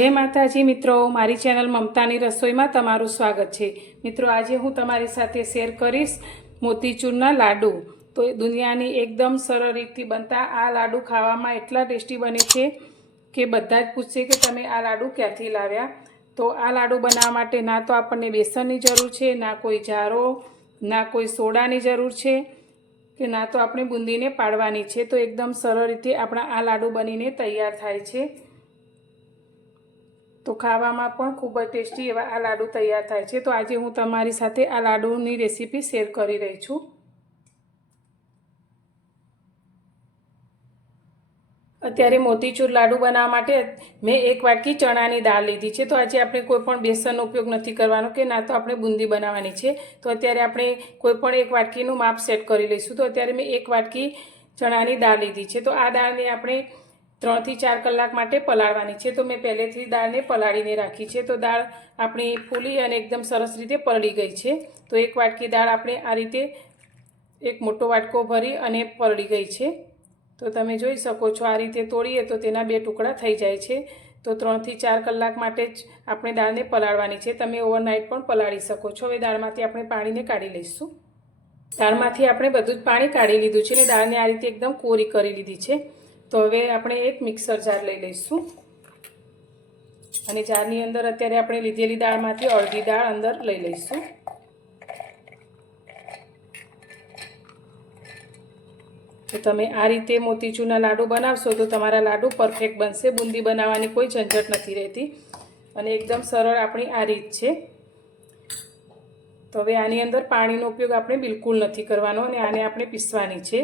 जय माताजी मित्रों, मारी चेनल ममतानी रसोई में तमारुं स्वागत है। मित्रों, आज हूँ तमारी साथे शेर करीश मोतीचूरना लाडू। तो दुनियानी एकदम सरल रीति बनता आ लाडू खावामां एटला टेस्टी बने छे कि बधा ज पूछे कि तमे आ लाडू क्यांथी लाव्या। तो आ लाडू बनाववा माटे ना तो आपणे बेसननी जरूर छे, ना कोई जारो, ना कोई सोडानी जरूर छे कि ना तो आपणे बूंदीने पाडवानी छे। तो एकदम सरल रीते आपणा आ लाडू बनीने तैयार थाय छे। तो खावामां पण खूब ज टेस्टी एवा आ लाडू तैयार थाय छे। तो आज हूँ तमारी साथे आ लाडूनी रेसिपी शेर करी रही छूं। अत्यारे मोतीचूर लाडू बनाववा माटे मैं 1 वाटकी चणानी दाळ लीधी छे। तो आज आपणे कोईपण बेसननो उपयोग नहीं करवानो कि ना तो आपणे बूंदी बनाववानी छे। तो अत्यारे आपणे कोईपण 1 वाटकीनुं माप सेट करी लईशुं। तो अत्यारे मैं 1 वाटकी चणानी दाळ लीधी छे। तो आ दाळने आपणे 3 થી 4 કલાક માટે પલાળવાની છે। તો મેં પહેલેથી દાળને પલાળીને રાખી છે। તો દાળ આપણી ફૂલી અને એકદમ સરસ રીતે પલળી ગઈ છે। તો 1 વાટકી દાળ આપણે આ રીતે એક મોટો વાટકો ભરી અને પલળી ગઈ છે। તો તમે જોઈ શકો છો, આ રીતે તોડીએ તો તેના 2 ટુકડા થઈ જાય છે। તો 3 થી 4 કલાક માટે જ આપણે દાળને પલાળવાની છે। તમે ઓવરનાઇટ પણ પલાળી શકો છો। હવે દાળમાંથી આપણે પાણીને કાઢી લઈશું। દાળમાંથી આપણે બધું જ પાણી કાઢી લીધું છે અને દાળને આ રીતે એકદમ કોરી કરી લીધી છે। तो हवे आपणे एक मिक्सर जार लई लईशुं अने जारनी अंदर अत्यारे आपणे लीधेली दाळमांथी अडधी दाळ अंदर लई लईशुं। तो तमे आ रीते मोतीचूरना लाडू बनावशो तो तमारा लाडू परफेक्ट बनशे। बूंदी बनाववानी कोई झंझट नथी रहेती अने एकदम सरळ आपणी आ रीत छे। तो हवे आनी अंदर पाणीनो उपयोग आपणे बिलकुल नथी करवानो अने आने आपणे पीसवानी छे।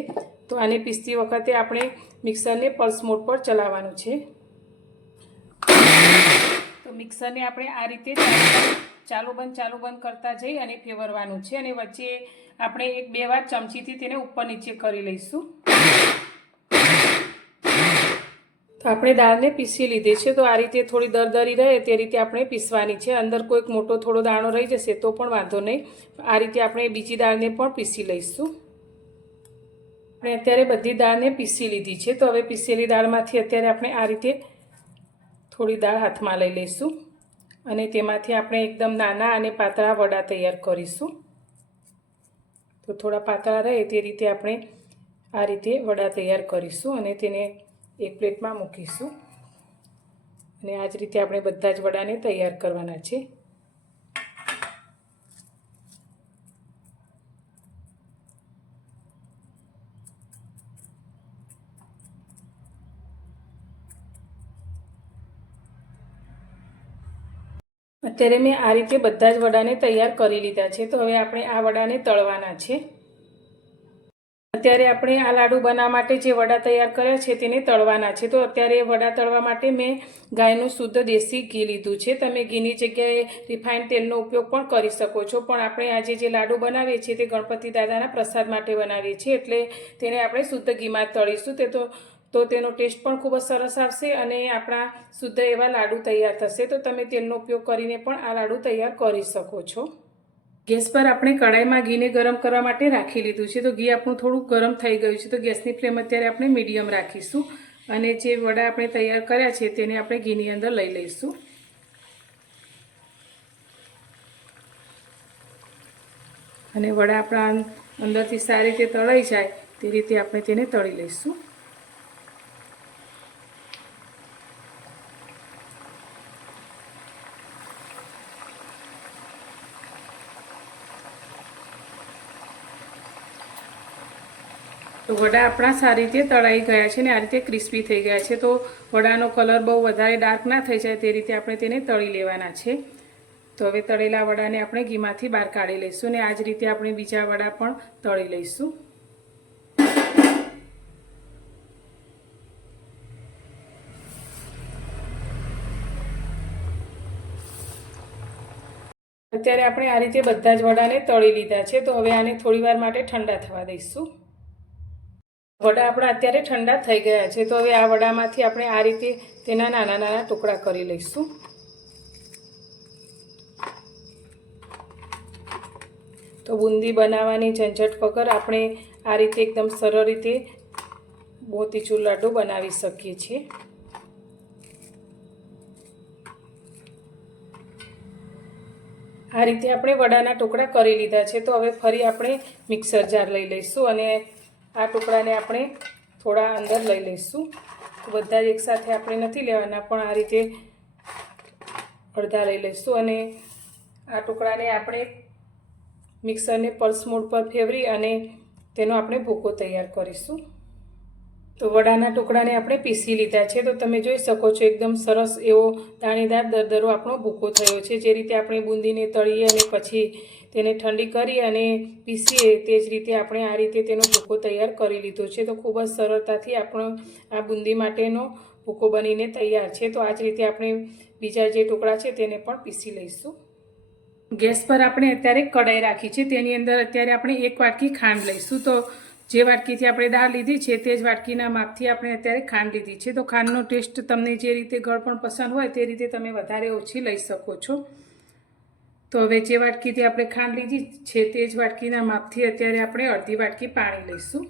तो आने पीसती वखते आपणे मिक्सरने पल्स मोड पर चलाववानुं छे। तो मिक्सरने आपणे आ रीते चालू बंद करता जई अने फेवरवानुं छे अने वच्चे आपणे 1-2 वार चमचीथी तेने उपर नीचे करी लईशुं। तो आपणे दाळने पीसी लीधी छे। तो आ रीते थोड़ी दरदरी रहे ते रीते आपणे पीसवानी छे। अंदर कोईक मोटो थोड़ो दाणो रही जशे तो पण वांधो नहीं। आ रीते आपणे बीजी दाळने पण पीसी लईशुं। આપણે અત્યારે બધી દાળને પીસી લીધી છે। તો હવે પીસેલી દાળમાંથી અત્યારે આપણે આ રીતે થોડી દાળ હાથમાં લઈ લઈશું અને તેમાંથી આપણે એકદમ નાના અને પાતળા વડા તૈયાર કરીશું। તો થોડા પાતળા રહે તે રીતે આપણે આ રીતે વડા તૈયાર કરીશું અને તેને એક પ્લેટમાં મૂકીશું અને આ જ રીતે આપણે બધા જ વડાને તૈયાર કરવાના છે। અત્યારે મેં આ રીતે બધા જ વડાને તૈયાર કરી લીધા છે। તો હવે આપણે આ વડાને તળવાના છે। અત્યારે આપણે આ લાડુ બનાવવા માટે જે વડા તૈયાર કર્યા છે તેને તળવાના છે। તો અત્યારે વડા તળવા માટે મેં ગાયનું શુદ્ધ દેશી ઘી લીધું છે। તમે ઘીની જગ્યાએ રિફાઇન્ડ તેલનો ઉપયોગ પણ કરી શકો છો, પણ આપણે આજે જે લાડુ બનાવીએ છીએ તે ગણપતિ દાદાના પ્રસાદ માટે બનાવીએ છીએ એટલે તેને આપણે શુદ્ધ ઘીમાં તળીશું। तो तेनो टेस्ट पण खूब सरस आवशे अने आपणा शुद्ध एवा लाडू तैयार थशे। तो तमे तेलनो उपयोग करीने पण आ लाडू तैयार करी शको छो। गैस पर आपणे कढ़ाईमां घीने गरम करवा माटे राखी लीधुं छे। तो घी आपणुं थोडुं गरम थई गयुं छे। तो गैसनी फ्लेम अत्यारे आपणे मीडियम राखीशुं अने जे वड़ा आपणे तैयार कर्या छे तेने आपणे घीनी अंदर लई लईशुं अने वड़ा आपणा अंदरथी सारी रीते तळाई जाय ते रीते आपणे तेने तळी लईशुं। तो वड़ा अपना सारी रीते तळाई गया है, आ रीते क्रिस्पी थई गया है। तो वड़ानो कलर बहु वधारे डार्क ना थई जाए ते रीते आपणे तेने तळी लेवाना छे। तो हवे तळेला वड़ाने आपणे घीमांथी बहार काढी लईशुं ने आ ज रीते आपणे बीजा वड़ा पण तळी लईशुं। अत्यारे आपणे आ रीते बधा ज वड़ाने तळी लीधा छे। तो हवे आने थोड़ीवार माटे ठंडा थवा दईशुं। वड़ा अपना अत्यारे ठंडा थई गया है। तो हवे आ वड़ामांथी आपणे आ रीते तेना नाना नाना टुकड़ा करी लईशुं। तो बूंदी बनाववानी झंझट वगर आपणे आ रीते एकदम सरळ रीते मोतीचूर लाडू बनावी सकीए छीए। આ રીતે આપણે વડાના ટુકડા કરી લીધા છે। તો હવે ફરી આપણે મિક્સર જાર લઈ લઈશું અને આ ટુકડાને આપણે થોડા અંદર લઈ લઈશું। તો બધા જ એકસાથે આપણે નથી લેવાના, પણ આ રીતે અડધા લઈ લઈશું અને આ ટુકડાને આપણે મિક્સરને પલ્સ મોડ પર ફેરવી અને તેનો આપણે ભૂકો તૈયાર કરીશું। તો વડાના ટુકડાને આપણે પીસી લીધા છે। તો તમે જોઈ શકો છો એકદમ સરસ એવો દાણેદાર દરદરો આપણો ભૂકો થયો છે। જે રીતે આપણે બુંદીને તળીએ અને પછી તેને ઠંડી કરી અને પીસીએ તે જ રીતે આપણે આ રીતે તેનો ભૂકો તૈયાર કરી લીધો છે। તો ખૂબ જ સરળતાથી આપણો આ બુંદી માટેનો ભૂકો બનીને તૈયાર છે। તો આ જ રીતે આપણે બીજા જે ટુકડા છે તેને પણ પીસી લઈશું। ગેસ પર આપણે અત્યારે કઢાઈ રાખી છે, તેની અંદર અત્યારે આપણે 1 વાટકી ખાંડ લઈશું। તો જે વાટકીથી આપણે દાળ લીધી છે તે જ વાટકીના માપથી આપણે અત્યારે ખાંડ લીધી છે। તો ખાંડનો ટેસ્ટ તમને જે રીતે ગળપણ પસંદ હોય તે રીતે તમે વધારે ઓછી લઈ શકો છો। તો હવે જે વાટકીથી આપણે ખાંડ લીધી છે તે જ વાટકીના માપથી અત્યારે આપણે અડધી વાટકી પાણી લઈશું।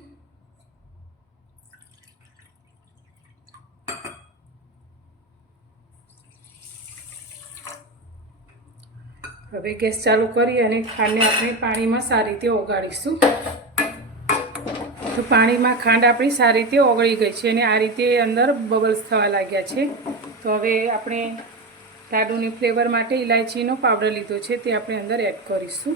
હવે ગેસ ચાલુ કરી અને ખાંડને આપણે પાણીમાં સારી રીતે ઓગાળીશું। તો પાણીમાં ખાંડ આપણી સારી રીતે ઓગળી ગઈ છે અને આ રીતે અંદર બબલ્સ થવા લાગ્યા છે। તો હવે આપણે લાડુની ફ્લેવર માટે ઇલાયચીનો પાવડર લીધો છે તે આપણે અંદર એડ કરીશું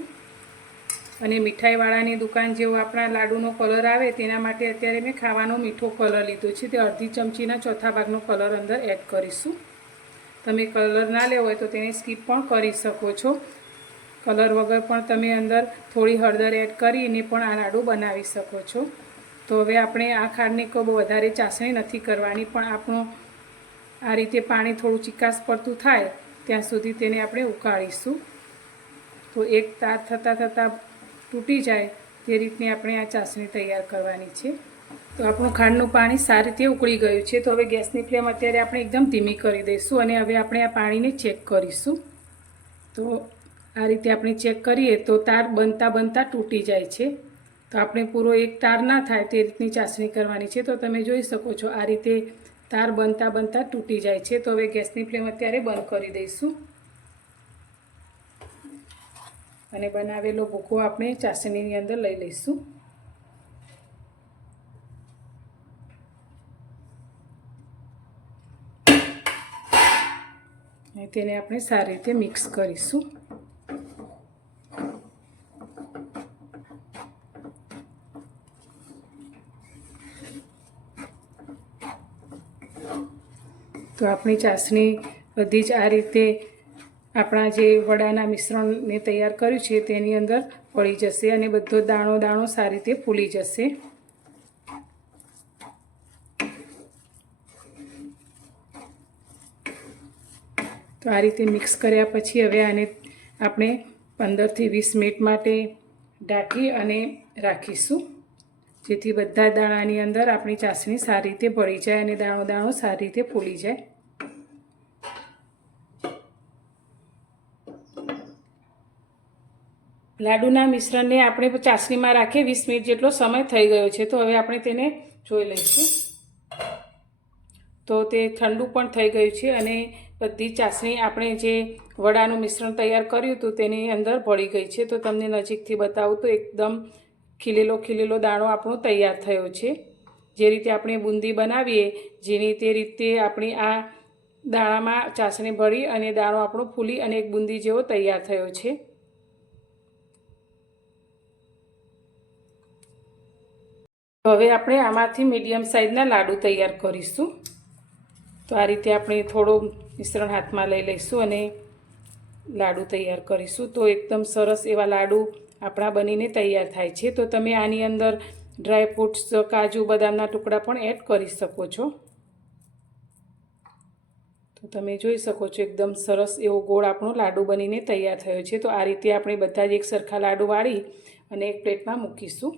અને મીઠાઈવાળાની દુકાન જેવો આપણા લાડુનો કલર આવે તેના માટે અત્યારે મેં ખાવાનો મીઠો કલર લીધો છે, તે અડધી ચમચીના ચોથા ભાગનો કલર અંદર એડ કરીશું। તમે કલર ના લેવો હોય તો તેને સ્કીપ પણ કરી શકો છો। કલર વગર પણ તમે અંદર થોડી હળદર એડ કરીને પણ આ લાડુ બનાવી શકો છો। તો હવે આપણે આ ખાંડની ખૂબ વધારે ચાસણી નથી કરવાની, પણ આપણું આ રીતે પાણી થોડું ચીકાશ પડતું થાય ત્યાં સુધી તેને આપણે ઉકાળીશું। તો એક તાર થતાં તૂટી જાય તે રીતની આપણે આ ચાસણી તૈયાર કરવાની છે। તો આપણું ખાંડનું પાણી સારી રીતે ઉકળી ગયું છે। તો હવે ગેસની ફ્લેમ અત્યારે આપણે એકદમ ધીમી કરી દઈશું અને હવે આપણે આ પાણીને ચેક કરીશું। તો આ રીતે આપણે ચેક કરીએ તો તાર બનતા તૂટી જાય છે। તો આપણે પૂરો એક તાર ના થાય તે રીતની ચાસણી કરવાની છે। તો તમે જોઈ શકો છો આ રીતે તાર બનતા તૂટી જાય છે। તો હવે ગેસની ફ્લેમ અત્યારે બંધ કરી દઈશું અને બનાવેલો ભૂકો આપણે ચાસણીની અંદર લઈ લઈશું। અને તેને આપણે સારી રીતે મિક્સ કરીશું। તો આપણી ચાસણી બધી જ આ રીતે આપણા જે વડાના મિશ્રણને તૈયાર કર્યું છે તેની અંદર પડી જશે અને બધો દાણો સારી રીતે ફૂલી જશે। તો આ રીતે મિક્સ કર્યા પછી હવે આને આપણે 15 થી 20 મિનિટ માટે ઢાંકી અને રાખીશું, જેથી બધા દાણાની અંદર આપણી ચાસણી સારી રીતે ભળી જાય અને દાણો સારી રીતે ફૂલી જાય। લાડુના મિશ્રણને આપણે ચાસણીમાં રાખીએ 20 મિનિટ જેટલો સમય થઈ ગયો છે। તો હવે આપણે તેને જોઈ લઈશું। તો તે ઠંડુ પણ થઈ ગયું છે અને બધી ચાસણી આપણે જે વડાનું મિશ્રણ તૈયાર કર્યું હતું તેની અંદર ભળી ગઈ છે। તો તમને નજીકથી બતાવું તો એકદમ ખીલેલો દાણો આપણો તૈયાર થયો છે। જે રીતે આપણે બુંદી બનાવીએ જેની તે રીતે આપણી આ દાણામાં ચાસણી ભળી અને દાણો આપણો ફૂલી અને એક બુંદી જેવો તૈયાર થયો છે। હવે આપણે આમાંથી મીડિયમ સાઇઝના લાડુ તૈયાર કરીશું। તો આ રીતે આપણે થોડો મિશ્રણ હાથમાં લઈ લઈશું અને લાડુ તૈયાર કરીશું। તો એકદમ સરસ એવા લાડુ આપણા બનીને તૈયાર થાય છે। તો તમે આની અંદર ડ્રાય ફ્રૂટ્સ, કાજુ, બદામના ટુકડા પણ એડ કરી શકો છો। તો તમે જોઈ શકો છો એકદમ સરસ એવો ગોળ આપણો લાડુ બનીને તૈયાર થયો છે। તો આ રીતે આપણે બધા જ એક સરખા લાડુ વાળી અને એક પ્લેટમાં મૂકીશું।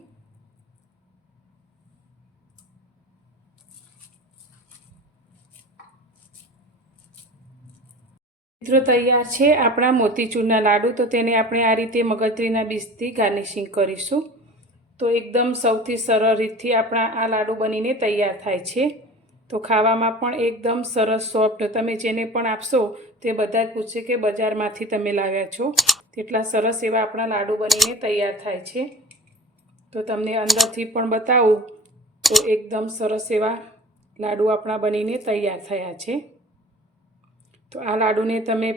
મિત્રો તૈયાર છે આપણા મોતીચૂરના લાડુ। તો તેને આપણે આ રીતે મગજતરીના બીજથી ગાર્નિશિંગ કરીશું। તો એકદમ સૌથી સરળ રીતથી આપણા આ લાડુ બનીને તૈયાર થાય છે। તો ખાવામાં પણ એકદમ સરસ સોફ્ટ, તમે જેને પણ આપશો તે બધા જ પૂછશે કે બજારમાંથી તમે લાવ્યા છો। તેટલા સરસ એવા આપણા લાડુ બનીને તૈયાર થાય છે. તો તમને અંદરથી પણ બતાવું તો એકદમ સરસ એવા લાડુ આપણા બનીને તૈયાર થયા છે. તો આ લાડુને તમે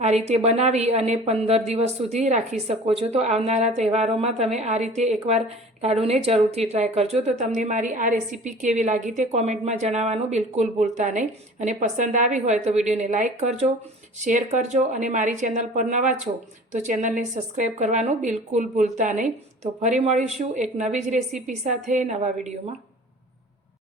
આ રીતે બનાવી અને 15 દિવસ સુધી રાખી શકો છો. તો આવનારા તહેવારોમાં તમે આ રીતે એકવાર લાડુને જરૂરથી ટ્રાય કરજો. તો તમને મારી આ રેસીપી કેવી લાગી તે કોમેન્ટમાં જણાવવાનું બિલકુલ ભૂલતા નહીં. અને પસંદ આવી હોય તો વિડીયોને લાઇક કરજો, શેર કરજો અને મારી ચેનલ પર નવા છો તો ચેનલને સબસ્ક્રાઈબ કરવાનું બિલકુલ ભૂલતા નહીં. તો ફરી મળીશું એક નવી જ રેસીપી સાથે નવા વિડીયોમાં.